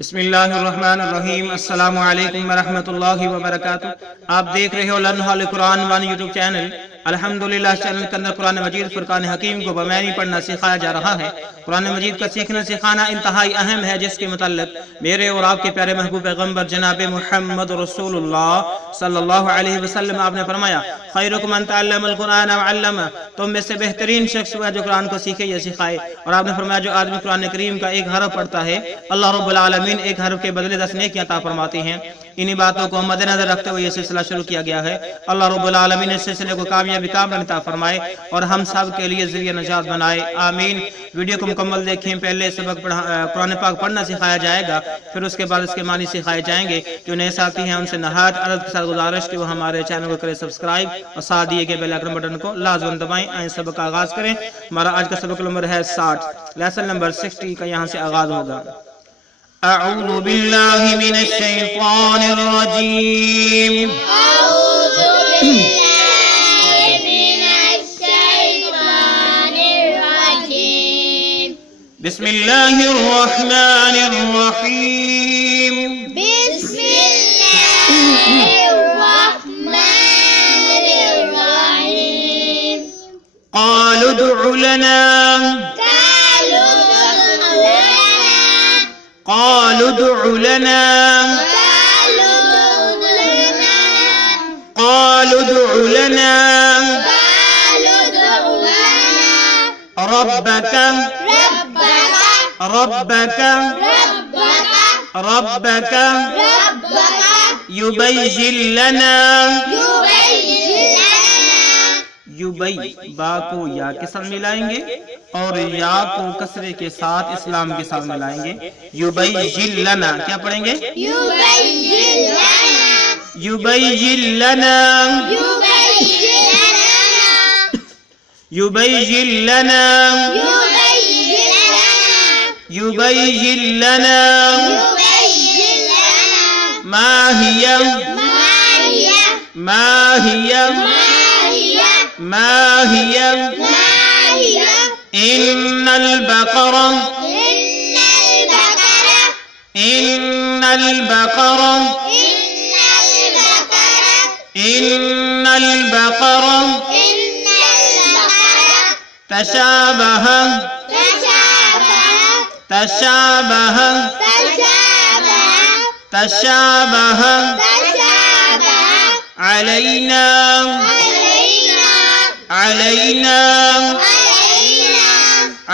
बिस्मिल्लाहिर्रहमानिर्रहीम। अस्सलामु अलैकुम वरहमतुल्लाहि वबरकातुह। आप देख रहे हो लम्हाए कुरान वन यूट्यूब चैनल। अल्हम्दुलिल्लाह चैनल के अंदर कुरान मजीद फुरकान हकीम को बमैनी पढ़ना सिखाया जा रहा है। कुरान मजीद का सीखना सिखाना इंतहाई अहम है, जिसके मुताल्लिक मेरे और आपके प्यारे महबूब पैगम्बर जनाब मुहम्मद रसूलुल्लाह सल्लल्लाहु अलैहि वसल्लम आपने फरमाया, खैरुकुम मन तअल्लमल कुरान व अल्लमा, तुम में से बेहतरीन शख्स हुआ जो कुरान को सीखे या सिखाए। और आपने फरमाया, जो आदमी कुरान करीम का एक हरफ पढ़ता है, अल्लाह रब्बुल आलमीन एक हरफ के बदले 10 नेकियां अता फरमाते हैं। इन्हीं बातों को मद्देनजर रखते हुए यह सिलसिला शुरू किया गया है। अल्लाह रब्बुल आलमीन इस सिलसिले को कामयाबी अता फरमाए और हम सब के लिए ज़रिया नजात बनाए, आमीन। वीडियो को मुकम्मल देखें। पहले सबक कुरान पाक पढ़ना सिखाया जाएगा, फिर उसके बाद इसके मानी सिखाए जाएंगे। जो नए साथी हैं उनसे नहायत अर्ज़ के साथ गुजारिश कि वो हमारे चैनल को करें सब्सक्राइब और साथ दिए गए बेल आइकन बटन को लाज़िम दबाएं। आइए सबक का आगाज करें। हमारा आज का सबक नंबर है 60, लेसन नंबर 60 का यहाँ से आगाज होगा। अऊज़ु बिल्लाहि मिनश शैतानिर रजीम। बिस्मिल्लाहिर रहमानिर रहीम। क़ालू उदउ लना, क़ालू उदउ लना, क़ालू उदउ लना रब्बक रब्बक रब्बक युबय्यिन लना, युबई बा को या के साथ मिलाएंगे और या को कसरे के साथ इस्लाम के साथ मिलाएंगे। युबय्यिन लना क्या पढ़ेंगे? युबय्यिन लना, युबय्यिन लना, युबय्यिन लना मा हिया मा हिया मा हिया इन्नल बकरा इन्नल बकरा इन्नल बकरा तशाबह तशाबह तशाबह अलैना अलैना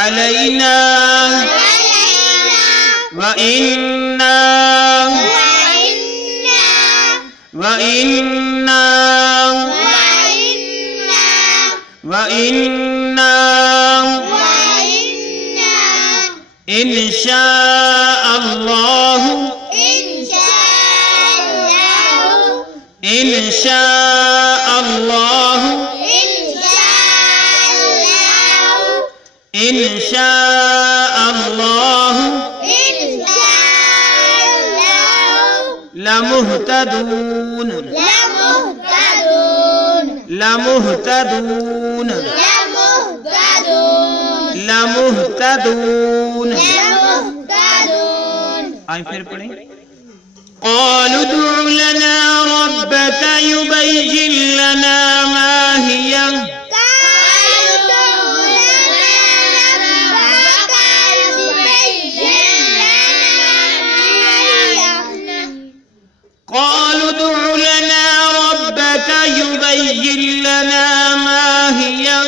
अलैना व इन्ना व इन्ना व इन्ना इंशाअल्लाह इंशाअल्लाह इंशाअल्लाह लमुहतदून लमुहतदून लमुहतदून। आइए फिर पढ़ें। क़ालू उदउ लना रब्बक युबय्यिन लना मा हिया क़ालू उदउ लना रब्बक युबय्यिन लना मा हिया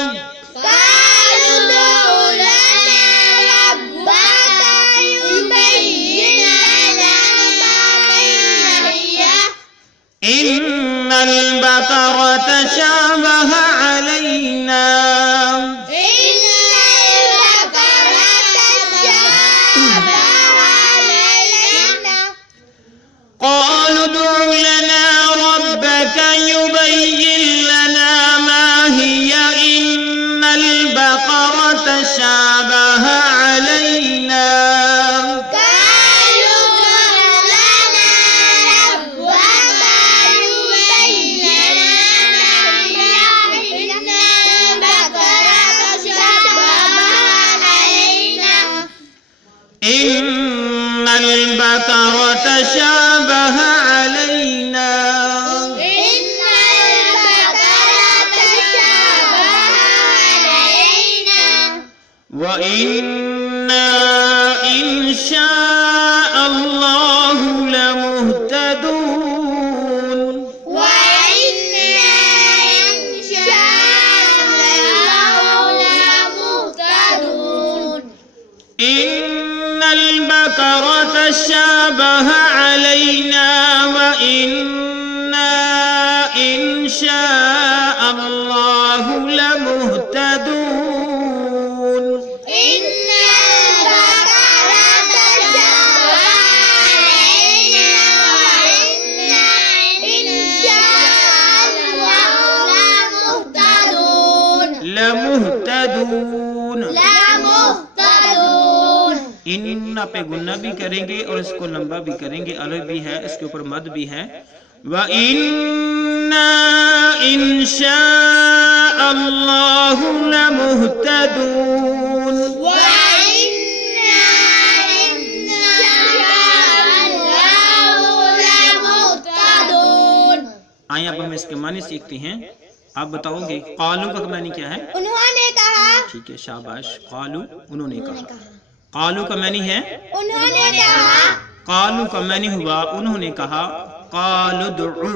इन्नल बकरा तशाबह अलैना البقرة شابه علينا وإنا إن شاء الله لمهتدون إن البقرة شابه علينا وإنا إن شاء الله لمهتدون इन पे गुन्ना भी करेंगे और इसको लंबा भी करेंगे, अलग भी है, इसके ऊपर मद भी है। व इन्ना इंशाअल्लाहु लमुहतदून आइए अब हम इसके मानी सीखते हैं। आप बताओगे कालू का मानी क्या है? उन्होंने कहा। ठीक है, शाबाश। कालू उन्होंने कहा। कालू का मानी है उन्होंने कहा। कालू का मानी हुआ उन्होंने कहा। कालू दुउ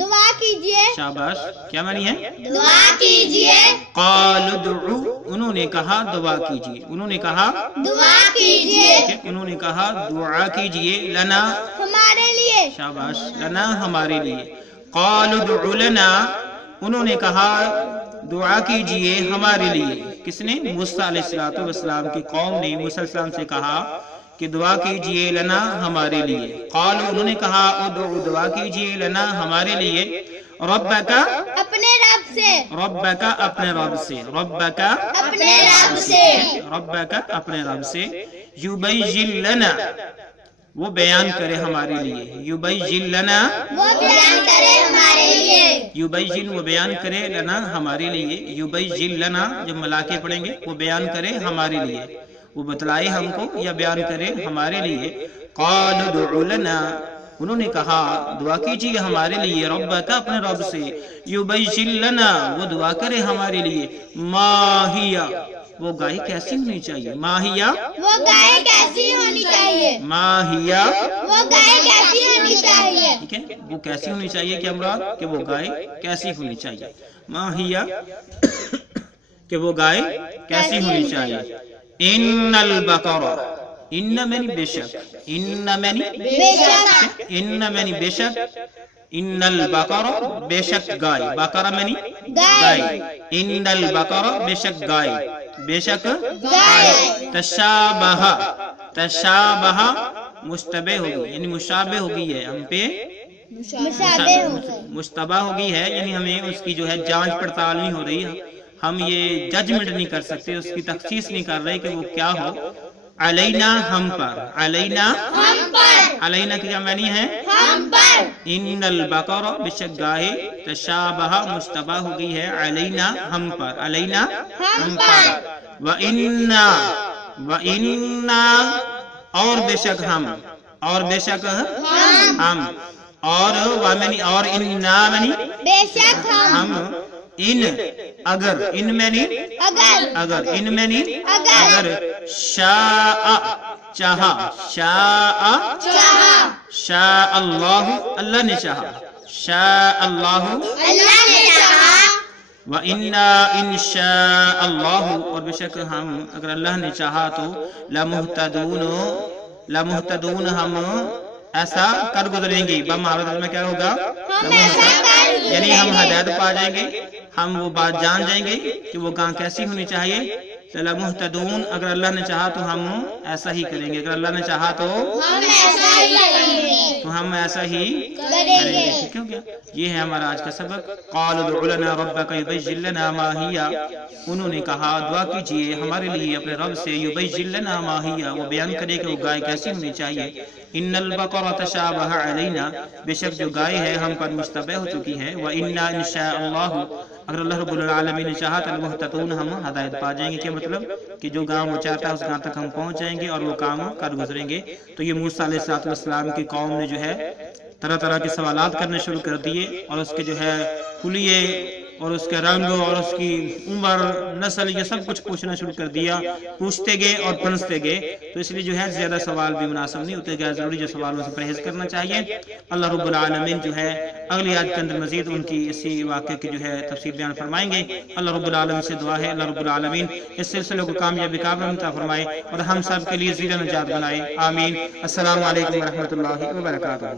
दुआ कीजिए। शाबाश। क्या मानी है? दुआ कीजिए। कालू दुउ उन्होंने कहा दुआ कीजिए। उन्होंने कहा दुआ कीजिए। उन्होंने कहा दुआ कीजिए। लना हमारे लिए। शाबाश। लना हमारे लिए। कालू दुउ लना उन्होंने कहा दुआ कीजिए हमारे लिए। किसने? मूसा अलैहिस्सलाम की कौम ने मूसा अलैहिस्सलाम से कहा कि दुआ कीजिए लना हमारे लिए। कालू उन्होंने कहा दुआ कीजिए लना हमारे लिए। रब्बका अपने रब से। रब्बका अपने रब से। रब्बका अपने रब से। रब्बका अपने रब से। युबय्यिन लना वो बयान करे हमारे लिए। युबय्यिन लना वो बयान करे हमारे लिए। युबय्यिन वो बयान करे लना हमारे लिए। युबय्यिन लना जब मलाके पढ़ेंगे वो बयान करे हमारे लिए, वो बतलाए हमको या बयान करे हमारे लिए। क़ालू दुउ लना उन्होंने कहा दुआ कीजिए हमारे लिए। रब्बका अपने रब से। युबय्यिन लना वो दुआ करे हमारे लिए। माहिया वो गाय कैसी होनी चाहिए? माहिया वो गाय कैसी होनी चाहिए? माहिया वो गाय कैसी होनी चाहिए? ठीक है, वो कैसी होनी चाहिए क्या मुराद? कि वो गाय कैसी होनी चाहिए। माहिया कि वो गाय कैसी होनी चाहिए। इन्नल बकरा इन्न मैनी बेशक। इन्न मैनी बेशक। इन्न मैनी बेशक। इन्नल बकरा बेशक गाय। बकरा मैनी गाय। इन्नल बकरा बेशक गाय। बेशक गाय। तशाबह तशाबह मुश्तबे होगी यानी मुशाबे हो गई है हम पे। मुशाबे हो गए। मुश्तबा हो गई है यानी हमें उसकी जो है जांच पड़ताल नहीं हो रही। हम ये जजमेंट नहीं कर सकते, उसकी तखसीस नहीं कर रहे कि वो क्या हो। अलैना हम पर। अलैना हम पर। अलैना की क्या मानी है? हम पर। इन्नल बकरा बेशक गाय। तशाबह मुश्तबा हो गई है। अलैना हम पर। अलैना हम पर। व इन्ना और बेशक हम। और बेशक हम। और वामनी और इन्ना मनी बेशक हम। इन अगर इन मैनी अगर इन मैनी अगर शाआ चाहा। शाआ शाह अल्लाह अल्लाह ने चाहा। शाह अल्लाह अल्लाह ने चाहा। व इन्ना इंशाअल्लाह और बेशक हम अगर अल्लाह ने चाहा तो लमुहतदून हम ऐसा कर गुजरेंगे। बमारत में क्या होगा? यानी हम हदायत पा जाएंगे, हम वो बात जान जाएंगे कि वो गां कैसी होनी चाहिए। लमुहतदून अगर अल्लाह ने चाहा तो हम ऐसा ही करेंगे। अगर अल्लाह ने चाहा तो हम ऐसा ही करेंगे। तो हम ऐसा ही करेंगे। ठीक हो गया। ये है हमारा आज का सबक। क़ालू दुउ लना रब्बका युबय्यिन लना मा हिया उन्होंने कहा दुआ कीजिए हमारे लिए अपने रब से। युबय्यिन लना मा हिया वो बयान करे कि वो गाय कैसी होनी चाहिए। इन्नल बकरा तशाबह अलैना बेशक जो गाय है हम पर मुश्तबह हो चुकी है। व इन्ना इंशाअल्लाह اگر اللہ رب العالمین نے چاہا تو المحتطون ہم ہدایت پا جائیں گے. کیا مطلب کہ جو گاؤں وہ چاہتا ہے اس گاؤں تک ہم پہنچ جائیں گے اور وہ کام کر گزریں گے. تو یہ موسیٰ علیہ السلام کی قوم نے جو ہے طرح طرح کے سوالات کرنے شروع کر دیے اور اس کے جو ہے حلیے اور اس کے رنگ اور اس کی عمر نسل یہ سب کچھ پوچھنا شروع کر دیا. پوچھتے گئے اور پنستے گئے. تو اس لیے جو ہے زیادہ سوال بھی مناسب نہیں ہوتے گئے, ضروری جو سوالوں سے پرہیز کرنا چاہیے. اللہ رب العالمین جو ہے اگلی آیت کے اندر مزید ان کی اسی واقعے کی جو ہے تفصیل بیان فرمائیں گے. اللہ رب العالمین سے دعا ہے اللہ رب العالمین اس سلسلے کو کامیابی کامرام عطا فرمائے اور ہم سب کے لیے زیر نجات بنائے. آمین. السلام علیکم ورحمۃ اللہ وبرکاتہ.